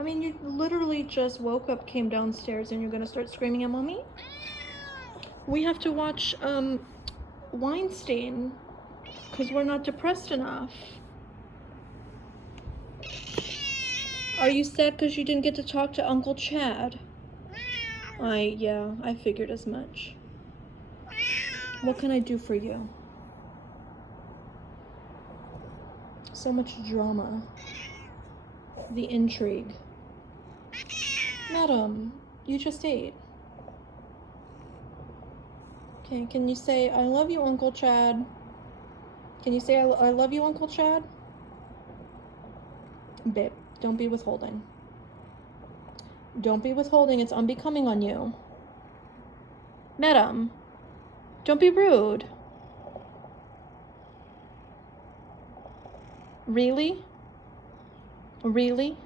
I mean, you literally just woke up, came downstairs, and you're gonna start screaming at mommy? We have to watch, Weinstein, because we're not depressed enough. Are you sad because you didn't get to talk to Uncle Chad? Yeah, I figured as much. What can I do for you? So much drama. The intrigue. Madam, you just ate. Okay, can you say, I love you, Uncle Chad? Can you say, I love you, Uncle Chad? Babe, don't be withholding. Don't be withholding, it's unbecoming on you. Madam, don't be rude. Really? Really?